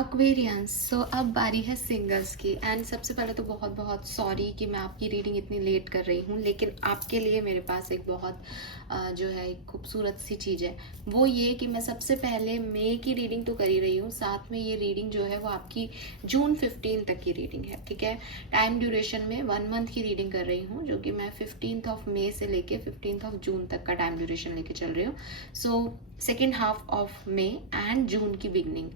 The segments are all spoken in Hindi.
एक्वेरियंस। सो अब बारी है सिंगल्स की। एंड सबसे पहले तो बहुत बहुत सॉरी कि मैं आपकी रीडिंग इतनी लेट कर रही हूँ, लेकिन आपके लिए मेरे पास एक बहुत जो है एक खूबसूरत सी चीज़ है। वो ये कि मैं सबसे पहले मई की रीडिंग तो कर ही रही हूँ, साथ में ये रीडिंग जो है वो आपकी जून 15 तक की रीडिंग है। ठीक है, टाइम ड्यूरेशन में 1 मंथ की रीडिंग कर रही हूँ, जो कि मैं 15 मई से लेके 15 जून तक का टाइम ड्यूरेशन लेके चल रही हूँ। So second half of May and June की बिगनिंग,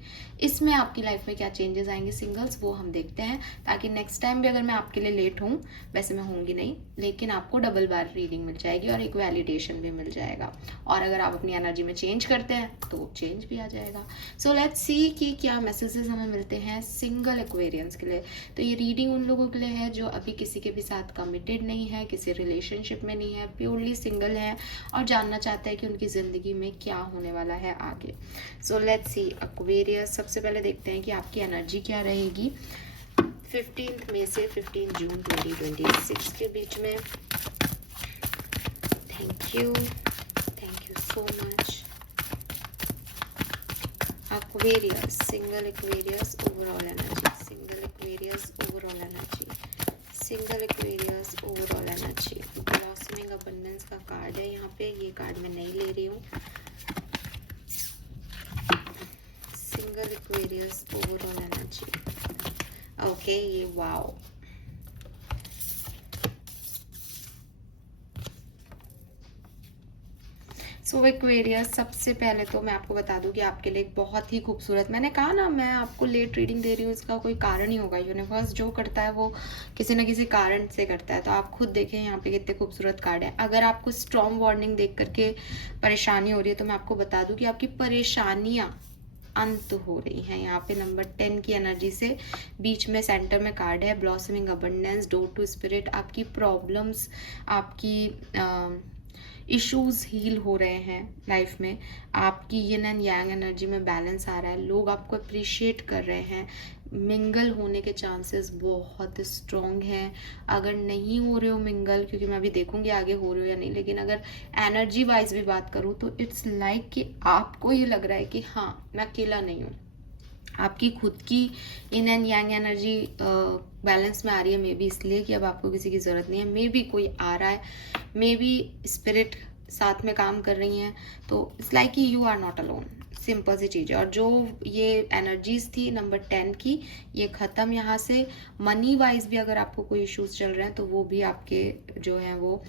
इसमें आपकी लाइफ में क्या चेंजेस आएंगे सिंगल्स, वो हम देखते हैं, ताकि नेक्स्ट टाइम भी अगर मैं आपके लिए लेट हूँ, वैसे मैं होंगी नहीं, लेकिन आपको डबल बार रीडिंग मिल जाएगी और एक वैलिडेशन भी मिल जाएगा। और अगर आप अपनी एनर्जी में चेंज करते हैं तो चेंज भी आ जाएगा। सो लेट्स सी कि क्या मैसेजेस हमें मिलते हैं सिंगल एक्वेरियंस के लिए। तो ये रीडिंग उन लोगों के लिए है जो अभी किसी के भी साथ कमिटेड नहीं है, किसी रिलेशनशिप में नहीं है, प्योरली सिंगल है और जानना चाहते हैं कि उनकी ज़िंदगी में क्या होने वाला है आगे। सो लेट्स सी एक्वेरियस, सबसे पहले देखते हैं कि आपकी एनर्जी क्या रहेगी 15 मई से 15 जून 2026 के बीच में। Thank you so much. Aquarius, single Aquarius overall energy, single Aquarius overall energy, single Aquarius overall energy. Blossoming abundance का कार्ड है यहाँ पे, ये कार्ड मैं नहीं ले रही हूँ। Single Aquarius overall energy, okay, ये वाओ। सो एक्वेरियस, सबसे पहले तो मैं आपको बता दूं कि आपके लिए एक बहुत ही खूबसूरत, मैंने कहा ना मैं आपको लेट रीडिंग दे रही हूँ, इसका कोई कारण ही होगा। यूनिवर्स जो करता है वो किसी न किसी कारण से करता है। तो आप खुद देखें यहाँ पे कितने खूबसूरत कार्ड है। अगर आपको स्ट्रॉन्ग वार्निंग देख करके परेशानी हो रही है तो मैं आपको बता दूं कि आपकी परेशानियाँ अंत हो रही हैं। यहाँ पे नंबर 10 की एनर्जी से बीच में सेंटर में कार्ड है blossoming abundance, door to spirit. आपकी प्रॉब्लम्स, आपकी इश्यूज हील हो रहे हैं लाइफ में। आपकी यिन एंड यांग एनर्जी में बैलेंस आ रहा है। लोग आपको अप्रिशिएट कर रहे हैं। मिंगल होने के चांसेस बहुत स्ट्रॉन्ग हैं। अगर नहीं हो रहे हो मिंगल, क्योंकि मैं अभी देखूंगी आगे हो रहे हो या नहीं, लेकिन अगर एनर्जी वाइज भी बात करूँ तो इट्स लाइक कि आपको ये लग रहा है कि हाँ मैं अकेला नहीं हूँ। आपकी खुद की in and yang energy balance में आ रही है, मे बी इसलिए कि अब आपको किसी की ज़रूरत नहीं है। मे बी कोई आ रहा है, मे बी स्पिरिट साथ में काम कर रही हैं। तो इट्स लाइक कि you are not alone, simple सी चीज़ है। और जो ये एनर्जीज थी नंबर 10 की, ये ख़त्म यहाँ से। मनी वाइज भी अगर आपको कोई इश्यूज चल रहे हैं तो वो भी आपके जो हैं वो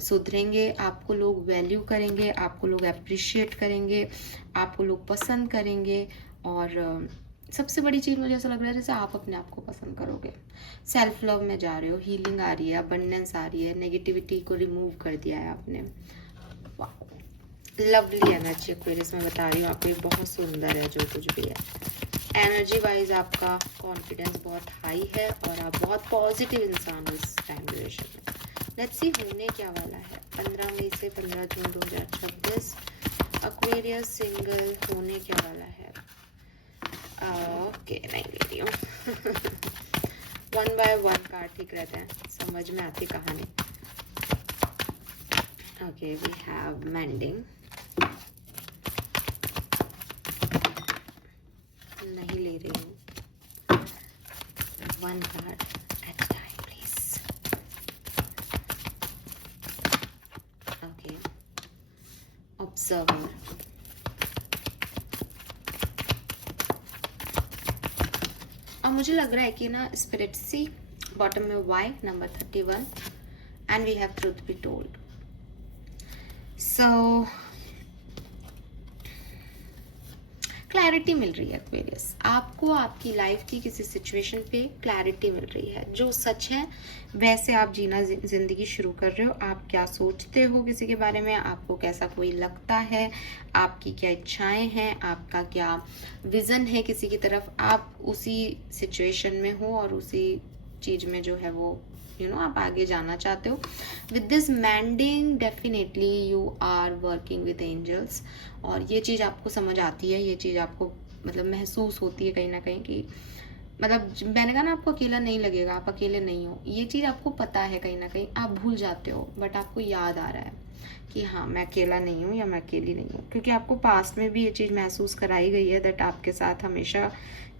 सुधरेंगे। आपको लोग वैल्यू करेंगे, आपको लोग अप्रिशिएट करेंगे, आपको लोग पसंद करेंगे। और सबसे बड़ी चीज़ मुझे ऐसा लग रहा है जैसे आप अपने आप को पसंद करोगे, सेल्फ लव में जा रहे हो, हीलिंग आ रही है, अबंडेंस आ रही है, नेगेटिविटी को रिमूव कर दिया है आपने। लवली एनर्जी एक्वेरियस, मैं बता रही हूँ आपको, ये बहुत सुंदर है जो कुछ भी है। एनर्जी वाइज आपका कॉन्फिडेंस बहुत हाई है और आप बहुत पॉजिटिव इंसान हो इस टाइम ड्यूरेशन में। लेट्स सी होने क्या वाला है 15 मई से 15 जून 2026 एक्वेरियस सिंगल होने क्या वाला है। ओके, नहीं ले रही हूँ। 1 बाय 1 कार्ड ठीक रहता है, समझ में आती कहानी। ओके, वी हैव मेंडिंग, नहीं ले रही हूँ। 1 card at a time please. Okay, observer, और मुझे लग रहा है कि ना स्पिरिट सी बॉटम में Y number 31 and we have truth be told. So clarity मिल रही है एक्वेरियस, आपको आपकी लाइफ की किसी सिचुएशन पे क्लैरिटी मिल रही है। जो सच है वैसे आप जीना जिंदगी शुरू कर रहे हो। आप क्या सोचते हो किसी के बारे में, आपको कैसा कोई लगता है, आपकी क्या इच्छाएं हैं, आपका क्या विजन है किसी की तरफ, आप उसी सिचुएशन में हो और उसी चीज में जो है वो आप आगे जाना चाहते हो। With this mending definitely you are working with angels, और ये चीज़ आपको समझ आती है, ये चीज़ आपको मतलब महसूस होती है कहीं ना कहीं कि मतलब मैंने कहा ना आपको अकेला नहीं लगेगा, आप अकेले नहीं हो। ये चीज़ आपको पता है, कहीं ना कहीं आप भूल जाते हो बट आपको याद आ रहा है। कि हाँ मैं अकेला नहीं हूँ या मैं अकेली नहीं हूँ, क्योंकि आपको पास्ट में भी ये चीज़ महसूस कराई गई है दैट आपके साथ हमेशा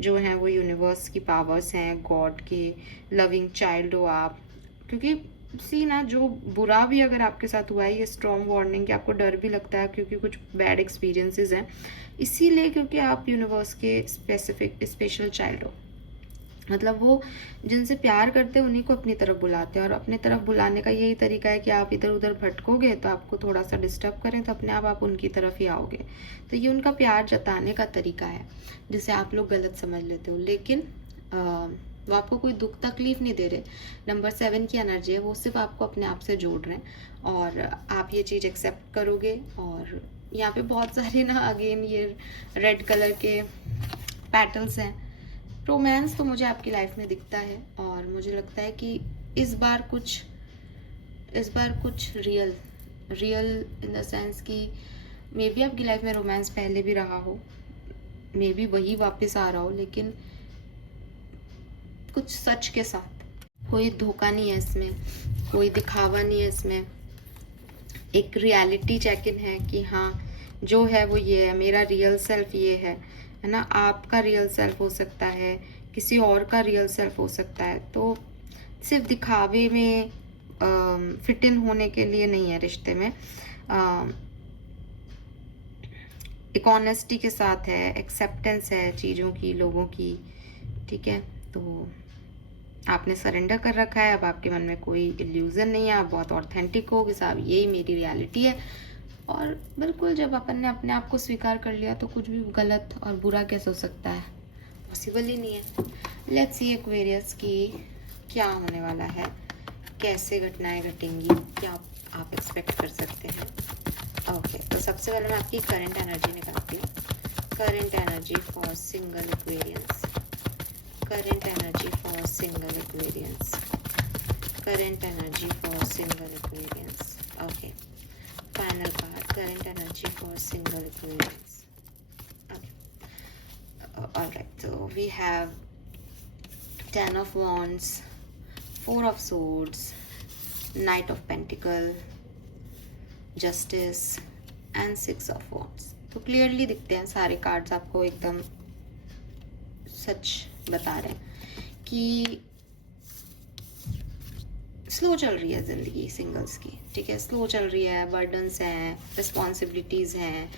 जो है वो यूनिवर्स की पावर्स हैं, गॉड के लविंग चाइल्ड हो आप। क्योंकि सी ना, जो बुरा भी अगर आपके साथ हुआ है, ये स्ट्रॉन्ग वार्निंग कि आपको डर भी लगता है क्योंकि कुछ बैड एक्सपीरियंसेस हैं, इसीलिए क्योंकि आप यूनिवर्स के स्पेसिफिक स्पेशल चाइल्ड हो। मतलब वो जिनसे प्यार करते हैं उन्हीं को अपनी तरफ बुलाते हैं, और अपनी तरफ बुलाने का यही तरीका है कि आप इधर उधर भटकोगे तो आपको थोड़ा सा डिस्टर्ब करें तो अपने आप उनकी तरफ ही आओगे। तो ये उनका प्यार जताने का तरीका है जिसे आप लोग गलत समझ लेते हो, लेकिन वो आपको कोई दुख तकलीफ नहीं दे रहे। नंबर 7 की एनर्जी है, वो सिर्फ आपको अपने आप से जोड़ रहे हैं और आप ये चीज़ एक्सेप्ट करोगे। और यहाँ पे बहुत सारे ना अगेन ये रेड कलर के पैटल्स हैं। रोमांस तो मुझे आपकी लाइफ में दिखता है और मुझे लगता है कि इस बार कुछ रियल इन द सेंस कि मे बी आपकी लाइफ में रोमांस पहले भी रहा हो, मे बी वही वापस आ रहा हो, लेकिन कुछ सच के साथ। कोई धोखा नहीं है इसमें, कोई दिखावा नहीं है इसमें, एक रियलिटी चेक इन है कि हाँ जो है वो ये है, मेरा रियल सेल्फ ये है ना। आपका रियल सेल्फ हो सकता है, किसी और का रियल सेल्फ हो सकता है। तो सिर्फ दिखावे में फिट इन होने के लिए नहीं है रिश्ते में, एक ऑनेस्टी के साथ है, एक्सेप्टेंस है चीज़ों की, लोगों की, ठीक है। तो आपने सरेंडर कर रखा है, अब आपके मन में कोई इल्यूजन नहीं है, आप बहुत ऑथेंटिक हो कि साहब यही मेरी रियलिटी है। और बिल्कुल जब अपन ने अपने आप को स्वीकार कर लिया तो कुछ भी गलत और बुरा कैसे हो सकता है, पॉसिबल ही नहीं है। लेट्स सी एक्वेरियस की क्या होने वाला है, कैसे घटनाएं घटेंगी, क्या आप एक्सपेक्ट कर सकते हैं। ओके, तो सबसे पहले मैं आपकी करंट एनर्जी निकालती हूँ। Current energy for single Aquarians, current energy for single Aquarians, current energy for single Aquarians. Okay, final card, current energy for single Aquarians. Okay. All right, so we have 10 of Wands, 4 of Swords, Knight of Pentacle, Justice and 6 of Wands. तो क्लियरली दिखते हैं सारे कार्ड्स, आपको एकदम सच बता रहे हैं कि स्लो चल रही है ज़िंदगी सिंगल्स की, ठीक है। स्लो चल रही है, बर्डन्स हैं, रिस्पॉन्सिबिलिटीज़ हैं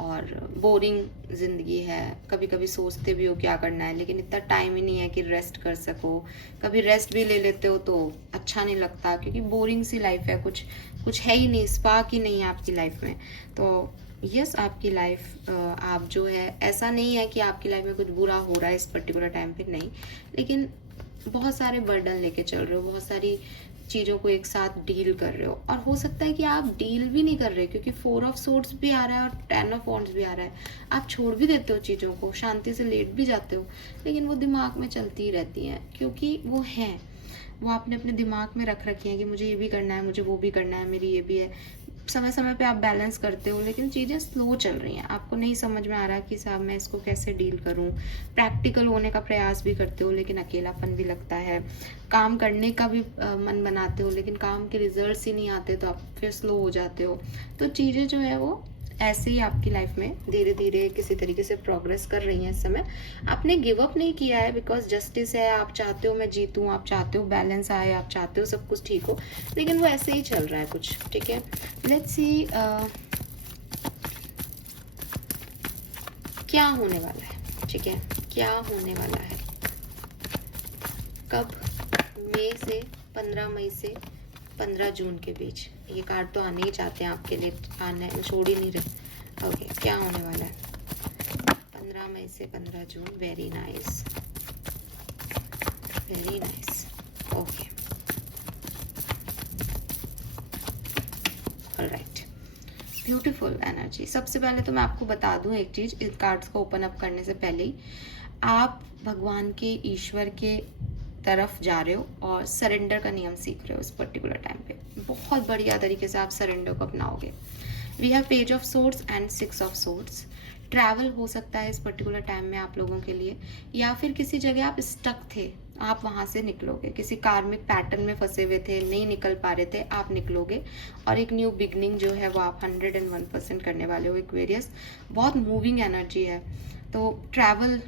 और बोरिंग ज़िंदगी है। कभी कभी सोचते भी हो क्या करना है, लेकिन इतना टाइम ही नहीं है कि रेस्ट कर सको। कभी रेस्ट भी ले लेते हो तो अच्छा नहीं लगता, क्योंकि बोरिंग सी लाइफ है, कुछ है ही नहीं, स्पार्क ही नहीं है आपकी लाइफ में। तो यस, आपकी लाइफ आप जो है, ऐसा नहीं है कि आपकी लाइफ में कुछ बुरा हो रहा है इस पर्टिकुलर टाइम पे, नहीं, लेकिन बहुत सारे बर्डन लेके चल रहे हो, बहुत सारी चीज़ों को एक साथ डील कर रहे हो। और हो सकता है कि आप डील भी नहीं कर रहे, क्योंकि 4 ऑफ सोर्ड्स भी आ रहा है और 10 ऑफ वॉन्ड्स भी आ रहा है। आप छोड़ भी देते हो चीज़ों को, शांति से लेट भी जाते हो, लेकिन वो दिमाग में चलती ही रहती हैं, क्योंकि वो हैं, वो आपने अपने दिमाग में रख रखी हैं कि मुझे ये भी करना है, मुझे वो भी करना है, मेरी ये भी है। समय समय पे आप बैलेंस करते हो, लेकिन चीज़ें स्लो चल रही हैं, आपको नहीं समझ में आ रहा कि साहब मैं इसको कैसे डील करूं। प्रैक्टिकल होने का प्रयास भी करते हो, लेकिन अकेलापन भी लगता है। काम करने का भी मन बनाते हो, लेकिन काम के रिजल्ट्स ही नहीं आते, तो आप फिर स्लो हो जाते हो। तो चीज़ें जो है वो ऐसे ही आपकी लाइफ में धीरे धीरे किसी तरीके से प्रोग्रेस कर रही हैं इस समय। आपने गिव अप नहीं किया है, बिकॉज जस्टिस है, आप चाहते हो मैं जीतूं, आप चाहते हो बैलेंस आए, आप चाहते हो सब कुछ ठीक हो, लेकिन वो ऐसे ही चल रहा है कुछ, ठीक है। लेट्स सी क्या होने वाला है, ठीक है, क्या होने वाला है, कब, मई से 15 मई से 15 जून के बीच। ये कार्ड तो आने ही चाहते हैं आपके लिए, आने छोड़ ही नहीं रहे। ओके, क्या होने वाला है 15 मई से 15 जून। Very nice, very nice. Okay, alright, beautiful energy. सबसे पहले तो मैं आपको बता दूं एक चीज़, इन कार्ड्स को ओपन अप करने से पहले ही, आप भगवान के, ईश्वर के तरफ जा रहे हो और सरेंडर का नियम सीख रहे हो इस पर्टिकुलर टाइम पे। बहुत बढ़िया तरीके से आप सरेंडर को अपनाओगे। We have page of swords and 6 of swords. Travel हो सकता है इस पर्टिकुलर टाइम में आप लोगों के लिए, या फिर किसी जगह आप स्टक थे, आप वहाँ से निकलोगे, किसी कार्मिक पैटर्न में फंसे हुए थे, नहीं निकल पा रहे थे, आप निकलोगे और एक न्यू बिगनिंग जो है वो आप 101% करने वाले हो एक्वेरियस। बहुत मूविंग एनर्जी है, तो ट्रैवल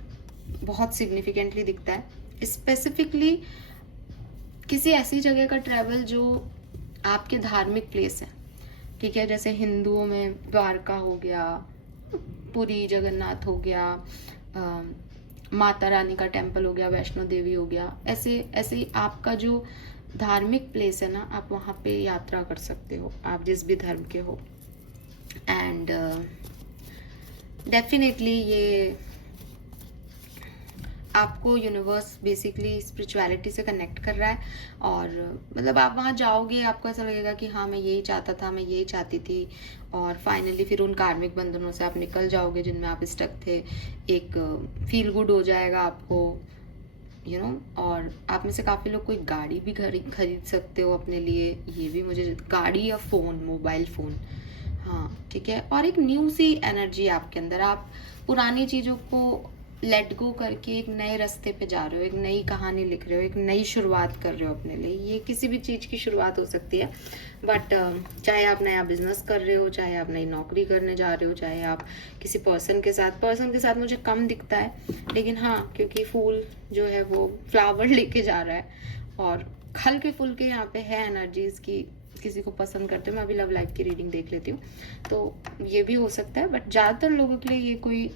बहुत सिग्निफिकेंटली दिखता है, स्पेसिफिकली किसी ऐसी जगह का ट्रैवल जो आपके धार्मिक प्लेस है, ठीक है, जैसे हिंदुओं में द्वारका हो गया, पुरी जगन्नाथ हो गया, माता रानी का टेम्पल हो गया, वैष्णो देवी हो गया, ऐसे ऐसे आपका जो धार्मिक प्लेस है ना, आप वहाँ पे यात्रा कर सकते हो, आप जिस भी धर्म के हो। एंड डेफिनेटली ये आपको यूनिवर्स बेसिकली स्पिरिचुअलिटी से कनेक्ट कर रहा है, और मतलब आप वहाँ जाओगे, आपको ऐसा लगेगा कि हाँ मैं यही चाहता था, मैं यही चाहती थी, और फाइनली फिर उन कार्मिक बंधनों से आप निकल जाओगे जिनमें आप स्टक थे। एक फील गुड हो जाएगा आपको, यू नो। और आप में से काफ़ी लोग कोई गाड़ी भी खरीद सकते हो अपने लिए, ये भी मुझे, गाड़ी या फ़ोन, मोबाइल फ़ोन, हाँ ठीक है। और एक न्यू सी एनर्जी आपके अंदर, आप पुरानी चीज़ों को लेट गो करके एक नए रास्ते पे जा रहे हो, एक नई कहानी लिख रहे हो, एक नई शुरुआत कर रहे हो अपने लिए। ये किसी भी चीज़ की शुरुआत हो सकती है, बट चाहे आप नया बिजनेस कर रहे हो, चाहे आप नई नौकरी करने जा रहे हो, चाहे आप किसी पर्सन के साथ मुझे कम दिखता है, लेकिन हाँ क्योंकि फूल जो है वो फ्लावर लेके जा रहा है, और हल्के फुल्के यहाँ पे है एनर्जीज की, किसी को पसंद करते हो। मैं अभी लव लाइफ की रीडिंग देख लेती हूँ, तो ये भी हो सकता है, बट ज़्यादातर लोगों के लिए ये कोई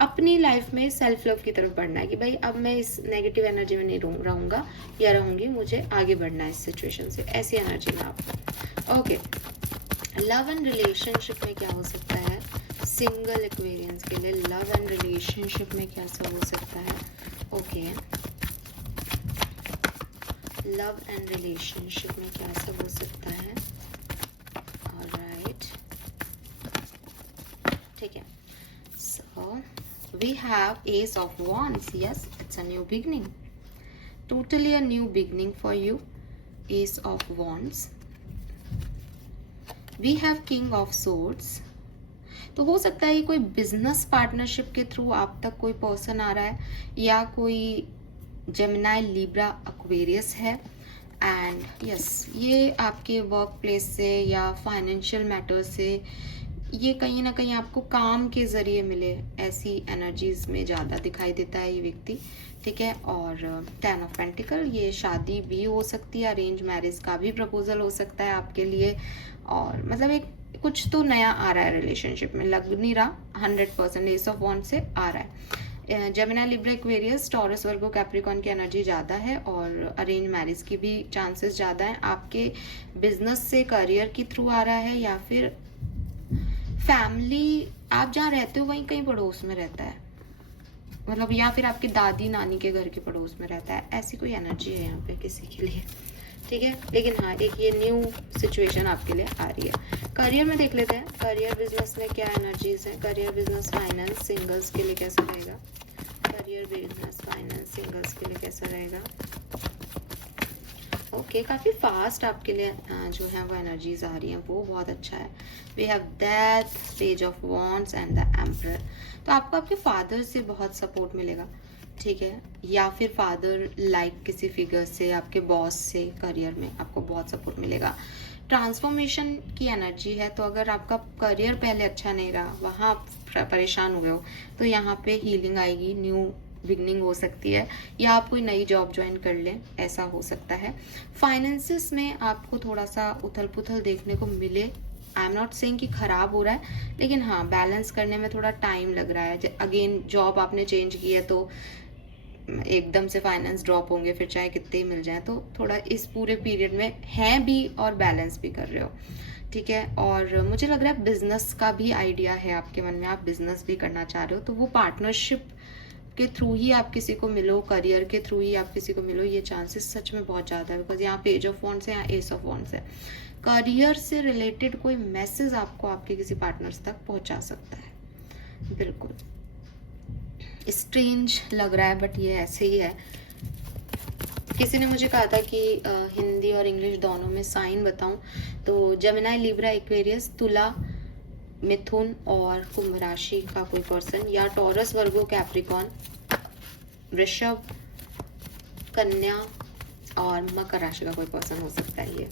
अपनी लाइफ में सेल्फ लव की तरफ बढ़ना है कि भाई अब मैं इस नेगेटिव एनर्जी में नहीं रहूँगा या रहूँगी, मुझे आगे बढ़ना है इस सिचुएशन से, ऐसी एनर्जी में आप। ओके, लव एंड रिलेशनशिप में क्या हो सकता है सिंगल एक्वेरियंस के लिए? लव एंड रिलेशनशिप में क्या सब हो सकता है? ओके, लव एंड रिलेशनशिप में क्या सब हो सकता है? ऑलराइट, ठीक है। So we have Ace of Wands. Yes, it's a new beginning. Totally a new beginning for you. Ace of Wands. We have King of Swords. तो हो सकता है ये कोई बिजनेस पार्टनरशिप के थ्रू आप तक कोई पर्सन आ रहा है, या कोई जेमिनाई, लिब्रा, एक्वेरियस है। एंड यस, ये आपके वर्क प्लेस से या फाइनेंशियल मैटर से, ये कहीं ना कहीं आपको काम के ज़रिए मिले, ऐसी एनर्जीज में ज़्यादा दिखाई देता है ये व्यक्ति, ठीक है। और 10 ऑफ पेंटिकल, ये शादी भी हो सकती है, अरेंज मैरिज का भी प्रपोजल हो सकता है आपके लिए, और मतलब एक कुछ तो नया आ रहा है रिलेशनशिप में, लग नहीं रहा 100%, एस ऑफ वॉन्ड से आ रहा है। जेमिनी, लिब्रा, एक्वेरियस, टॉरस, वर्गो, कैप्रिकॉर्न की एनर्जी ज़्यादा है, और अरेंज मैरिज की भी चांसेस ज़्यादा हैं। आपके बिजनेस से, करियर के थ्रू आ रहा है, या फिर फैमिली, आप जहाँ रहते हो वहीं कहीं पड़ोस में रहता है, मतलब, या फिर आपकी दादी नानी के घर के पड़ोस में रहता है, ऐसी कोई एनर्जी है यहाँ पे किसी के लिए, ठीक है। लेकिन हाँ, एक ये न्यू सिचुएशन आपके लिए आ रही है। करियर में देख लेते हैं, करियर बिजनेस में क्या एनर्जीज है। करियर बिजनेस फाइनेंस सिंगल्स के लिए कैसा रहेगा? करियर बिजनेस फाइनेंस सिंगल्स के लिए कैसा रहेगा? ओके, काफ़ी फास्ट आपके लिए जो है वो एनर्जीज आ रही हैं, वो बहुत अच्छा है। We have death, page of wands and the emperor. तो आपको आपके फादर से बहुत सपोर्ट मिलेगा, ठीक है, या फिर फादर लाइक किसी फिगर से, आपके बॉस से करियर में आपको बहुत सपोर्ट मिलेगा। ट्रांसफॉर्मेशन की एनर्जी है, तो अगर आपका करियर पहले अच्छा नहीं रहा, वहाँ आप परेशान हुए हो, तो यहाँ पे हीलिंग आएगी, न्यू बिगनिंग हो सकती है, या आप कोई नई जॉब ज्वाइन कर लें, ऐसा हो सकता है। फाइनेंसिस में आपको थोड़ा सा उथल पुथल देखने को मिले, आई एम नॉट सेइंग कि खराब हो रहा है, लेकिन हाँ बैलेंस करने में थोड़ा टाइम लग रहा है। अगेन जॉब आपने चेंज की है, तो एकदम से फाइनेंस ड्रॉप होंगे, फिर चाहे कितने ही मिल जाए, तो थोड़ा इस पूरे पीरियड में हैं भी और बैलेंस भी कर रहे हो, ठीक है। और मुझे लग रहा है बिजनेस का भी आइडिया है आपके मन में, आप बिजनेस भी करना चाह रहे हो, तो वो पार्टनरशिप के थ्रू ही आप किसी को मिलो, करियर के थ्रू ही आप किसी को मिलो, ये चांसेस सच में बहुत ज़्यादा है, बिकॉज यहाँ पेज ऑफ वॉन्ड्स है, यहाँ एस ऑफ वॉन्ड्स है। करियर से रिलेटेड कोई मैसेज आपको आपके किसी पार्टनर्स तक पहुँचा सकता है, बिल्कुल स्ट्रेंज लग रहा है, बट ये ऐसे ही है। किसी ने मुझे कहा था कि हिंदी और इंग्लिश दोनों में साइन बताऊं, तो जेमिनी, लिब्रा, एक्वेरियस, तुला, मिथुन और कुंभ राशि का कोई पर्सन, या टॉरस, वर्गो, कैप्रिकॉन, वृषभ, कन्या और मकर राशि का कोई पर्सन हो सकता है ये।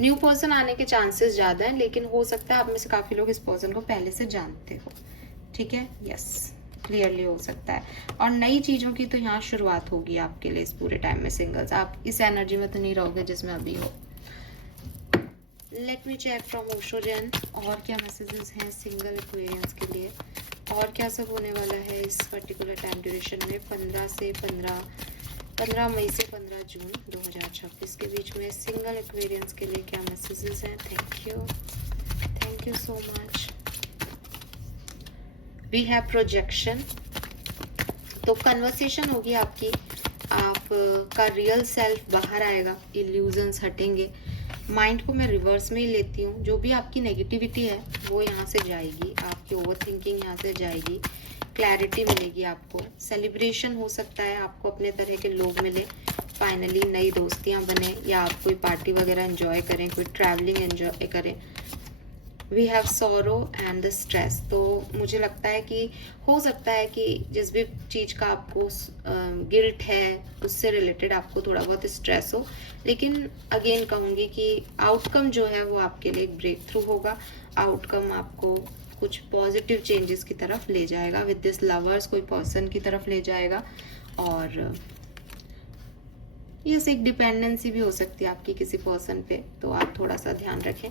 न्यू पर्सन आने के चांसेस ज्यादा हैं, लेकिन हो सकता है आप में से काफी लोग इस पर्सन को पहले से जानते हो। ठीक है, यस, क्लियरली हो सकता है। और नई चीजों की तो यहाँ शुरुआत होगी आपके लिए इस पूरे टाइम में। सिंगल्स, आप इस एनर्जी में तो नहीं रहोगे जिसमें अभी हो। Let me check from Osho Jain, और क्या मैसेजेस हैं सिंगल एक्वेरियंस के लिए, और क्या सब होने वाला है इस पर्टिकुलर टाइम ड्यूरेशन में 15 मई से 15 जून 2026 के बीच में सिंगल एक्वेरियंस के लिए क्या मैसेजेस हैं। Thank you so much. We have projection, तो कन्वर्सेशन होगी आपकी, आपका रियल सेल्फ बाहर आएगा, इल्यूजन्स हटेंगे। माइंड को मैं रिवर्स में ही लेती हूँ, जो भी आपकी नेगेटिविटी है वो यहाँ से जाएगी, आपकी ओवर थिंकिंग यहाँ से जाएगी, क्लैरिटी मिलेगी आपको। सेलिब्रेशन हो सकता है, आपको अपने तरह के लोग मिले, फाइनली नई दोस्तियां बने, या आप कोई पार्टी वगैरह एंजॉय करें, कोई ट्रैवलिंग एंजॉय करें। We have sorrow and the stress, तो मुझे लगता है कि हो सकता है कि जिस भी चीज़ का आपको गिल्ट है उससे रिलेटेड आपको थोड़ा बहुत स्ट्रेस हो, लेकिन अगेन कहूँगी कि आउटकम जो है वो आपके लिए एक ब्रेक थ्रू होगा। आउटकम आपको कुछ पॉजिटिव चेंजेस की तरफ ले जाएगा, विद दिस लवर्स कोई पर्सन की तरफ ले जाएगा। और ये एक डिपेंडेंसी भी हो सकती है आपकी किसी पर्सन पे, तो आप थोड़ा सा ध्यान रखें।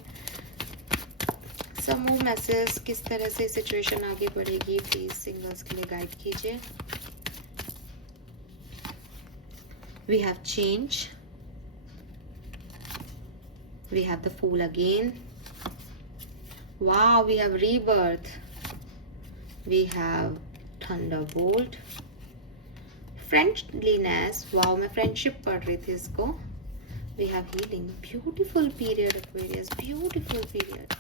समूह मैसेज, किस तरह से सिचुएशन आगे बढ़ेगी, प्लीज सिंगल्स के लिए गाइड कीजिए। We have change, we have the fool again, wow, we have rebirth, we have thunderbolt, friendliness, wow, मैं friendship पढ़ रही थी इसको। we have healing, beautiful period Aquarius, beautiful period,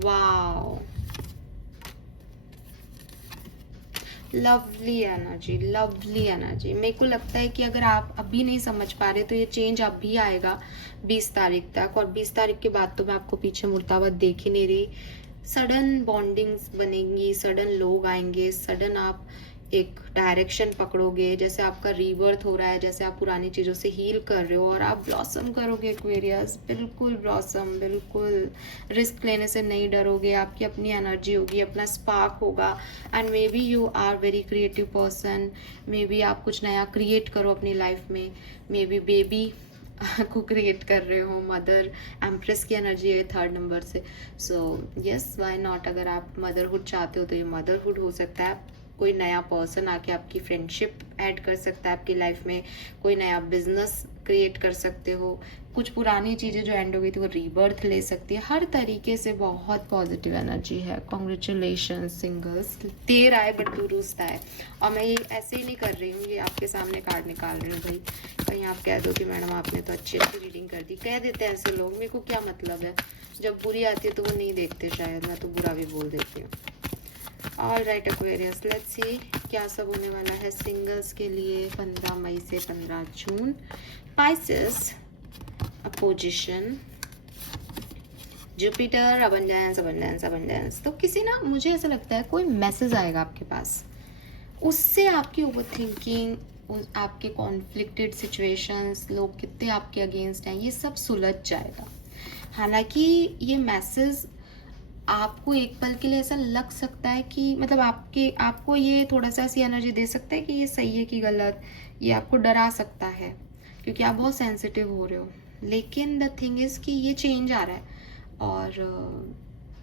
wow, lovely energy, lovely energy. मेरे को लगता है कि अगर आप अभी नहीं समझ पा रहे तो ये चेंज अभी आएगा 20 तारीख तक, और 20 तारीख के बाद तो मैं आपको पीछे मुड़ता हुआ देख ही नहीं रही। सडन बॉन्डिंग्स बनेंगी, सडन लोग आएंगे, सडन आप एक डायरेक्शन पकड़ोगे, जैसे आपका रीबर्थ हो रहा है, जैसे आप पुरानी चीज़ों से हील कर रहे हो और आप ब्लॉसम करोगे एक्वेरियस, बिल्कुल ब्लॉसम, बिल्कुल रिस्क लेने से नहीं डरोगे। आपकी अपनी एनर्जी होगी, अपना स्पार्क होगा, and maybe you are very creative person. Maybe आप कुछ नया क्रिएट करो अपनी लाइफ में, मे बी बेबी को क्रिएट कर रहे हो, मदर एम्प्रेस की एनर्जी है 3rd नंबर से। सो यस, व्हाई नॉट, अगर आप मदरहुड चाहते हो तो ये मदरहुड हो सकता है। कोई नया पर्सन आके आपकी फ्रेंडशिप ऐड कर सकता है आपकी लाइफ में, कोई नया बिजनेस क्रिएट कर सकते हो, कुछ पुरानी चीज़ें जो एंड हो गई थी वो रीबर्थ ले सकती है। हर तरीके से बहुत पॉजिटिव एनर्जी है। कॉन्ग्रेचुलेशन सिंगल्स, देर आए बट दुरुस्त आए। और मैं ये ऐसे ही नहीं कर रही हूँ, ये आपके सामने कार्ड निकाल रही हूँ भाई। कहीं आप कह दो कि मैडम आपने तो अच्छी रीडिंग कर दी, कह देते हैं ऐसे लोग, मेरे को क्या मतलब है। जब बुरी आती है तो वो नहीं देखते, शायद मैं तो बुरा भी बोल देती हूँ। All right Aquarius, let's see क्या सब होने वाला है सिंगल्स के लिए 15 मई से 15 जून। Pisces opposition, Jupiter, abundance abundance abundance. तो किसी ना, मुझे ऐसा लगता है कोई मैसेज आएगा आपके पास, उससे आपकी ओवर थिंकिंग, आपके कॉन्फ्लिक्टेड सिचुएशंस, लोग कितने आपके अगेंस्ट हैं, ये सब सुलझ जाएगा। हालांकि ये मैसेज आपको एक पल के लिए ऐसा लग सकता है कि मतलब आपको ये थोड़ा सा ऐसी एनर्जी दे सकता है कि ये सही है कि गलत, ये आपको डरा सकता है क्योंकि आप बहुत सेंसिटिव हो रहे हो। लेकिन द थिंग इज कि ये चेंज आ रहा है, और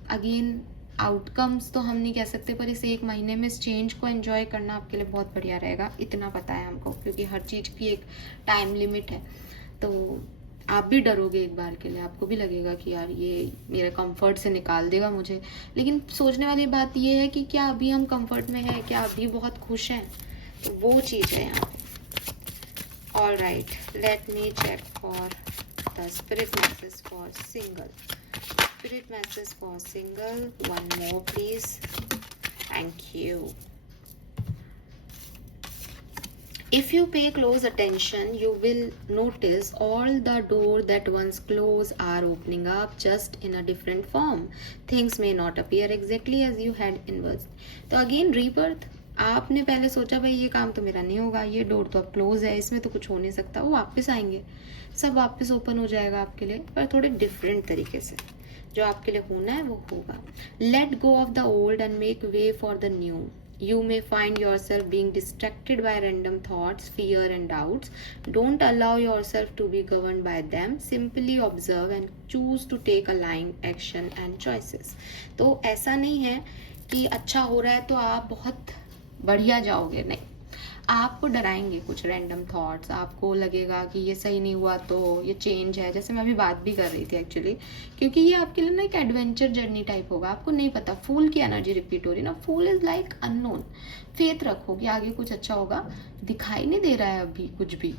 अगेन आउटकम्स तो हम नहीं कह सकते, पर इस 1 महीने में इस चेंज को एंजॉय करना आपके लिए बहुत बढ़िया रहेगा, इतना पता है हमको, क्योंकि हर चीज़ की एक टाइम लिमिट है। तो आप भी डरोगे एक बार के लिए, आपको भी लगेगा कि यार ये मेरे कंफर्ट से निकाल देगा मुझे। लेकिन सोचने वाली बात ये है कि क्या अभी हम कंफर्ट में हैं, क्या अभी बहुत खुश हैं, तो वो चीज़ है यहाँ पे। All right, let me check for the spirit message for single. Spirit message for single. One more, please. Thank you. If you pay close attention, you will notice all the doors that once closed are opening up, just in a different form. Things may not appear exactly as you had envisioned. तो अगेन रीबर्थ, आपने पहले सोचा भाई ये काम तो मेरा नहीं होगा, ये डोर तो अब क्लोज है, इसमें तो कुछ हो नहीं सकता, वो वापस आएंगे, सब वापस ओपन हो जाएगा आपके लिए, पर थोड़े डिफरेंट तरीके से. जो आपके लिए होना है वो होगा. Let go of the old and make way for the new. You may find yourself being distracted by random thoughts, fear and doubts. Don't allow yourself to be governed by them. Simply observe and choose to take aligned action and choices. तो ऐसा नहीं है कि अच्छा हो रहा है तो आप बहुत बढ़िया जाओगे, नहीं. आपको डराएंगे कुछ रैंडम थॉट्स, आपको लगेगा कि ये सही नहीं हुआ तो ये चेंज है. जैसे मैं अभी बात भी कर रही थी एक्चुअली, क्योंकि ये आपके लिए ना एक एडवेंचर जर्नी टाइप होगा. आपको नहीं पता, फूल की एनर्जी रिपीट हो रही ना. फूल इज लाइक अननोन. फेथ रखो कि आगे कुछ अच्छा होगा, दिखाई नहीं दे रहा है अभी कुछ भी.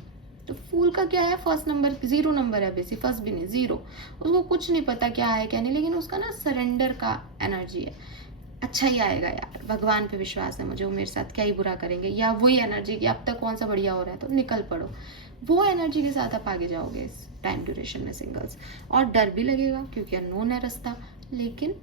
तो फूल का क्या है, फर्स्ट नंबर 0 नंबर है, बेसिक फर्स्ट भी नहीं 0. उसको कुछ नहीं पता क्या है क्या नहीं, लेकिन उसका ना सरेंडर का एनर्जी है. अच्छा ही आएगा यार, भगवान पे विश्वास है मुझे, वो मेरे साथ क्या ही बुरा करेंगे. या वही एनर्जी कि अब तक कौन सा बढ़िया हो रहा है तो निकल पड़ो, वो एनर्जी के साथ आप आगे जाओगे इस टाइम ड्यूरेशन में सिंगल्स. और डर भी लगेगा क्योंकि अननोन है रास्ता, लेकिन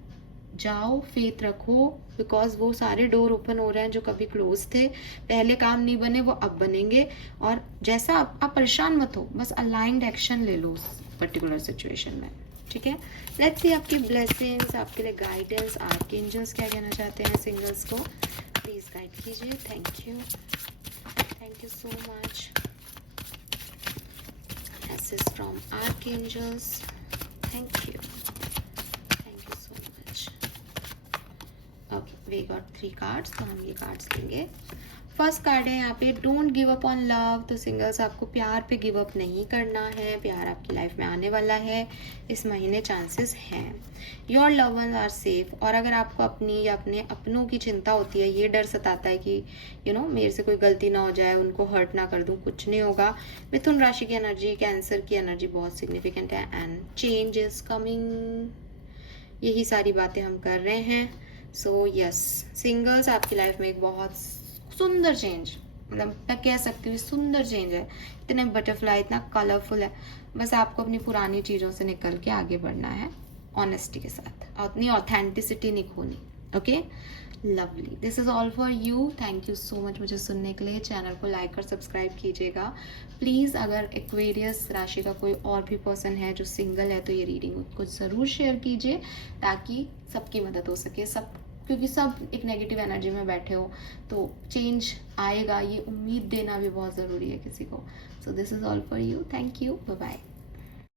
जाओ, फेथ रखो, बिकॉज वो सारे डोर ओपन हो रहे हैं जो कभी क्लोज थे. पहले काम नहीं बने वो अब बनेंगे. और जैसा आप परेशान मत हो, बस अलाइंड एक्शन ले लो उस पर्टिकुलर सिचुएशन में. ठीक है, लेट्स सी आपकी ब्लेसिंग्स, आपके लिए गाइडेंस, आपके एंजल्स क्या कहना चाहते हैं सिंगल्स को. प्लीज गाइड कीजिए. Thank you so much. Message from archangels. Thank you so much. Okay, we got 3 cards, तो हम ये कार्ड्स लेंगे. फर्स्ट कार्ड है यहाँ पे, don't give up on love. तो सिंगल्स, आपको प्यार पे गिव अप नहीं करना है. प्यार आपकी लाइफ में आने वाला है इस महीने, चांसेस हैं. Your love ones are safe. और अगर आपको अपनी या अपने अपनों की चिंता होती है, ये डर सताता है कि मेरे से कोई गलती ना हो जाए, उनको हर्ट ना कर दूं, कुछ नहीं होगा. मिथुन राशि की एनर्जी, कैंसर की एनर्जी बहुत सिग्निफिकेंट है. एंड चेंज इज कमिंग, यही सारी बातें हम कर रहे हैं. सो यस सिंगल्स, आपकी लाइफ में एक बहुत सुंदर चेंज, मतलब मैं कह सकती हूँ सुंदर चेंज है. इतने बटरफ्लाई, इतना कलरफुल है. बस आपको अपनी पुरानी चीज़ों से निकल के आगे बढ़ना है ऑनेस्टी के साथ, अपनी ऑथेंटिसिटी नहीं खोनी. Okay, lovely. This is all for you. Thank you so much मुझे सुनने के लिए. चैनल को लाइक और सब्सक्राइब कीजिएगा प्लीज़. अगर एक्वेरियस राशि का कोई और भी पर्सन है जो सिंगल है तो ये रीडिंग उसको ज़रूर शेयर कीजिए, ताकि सबकी मदद हो सके. क्योंकि सब एक नेगेटिव एनर्जी में बैठे हो, तो चेंज आएगा, ये उम्मीद देना भी बहुत ज़रूरी है किसी को. So this is all for you. Thank you. Bye bye.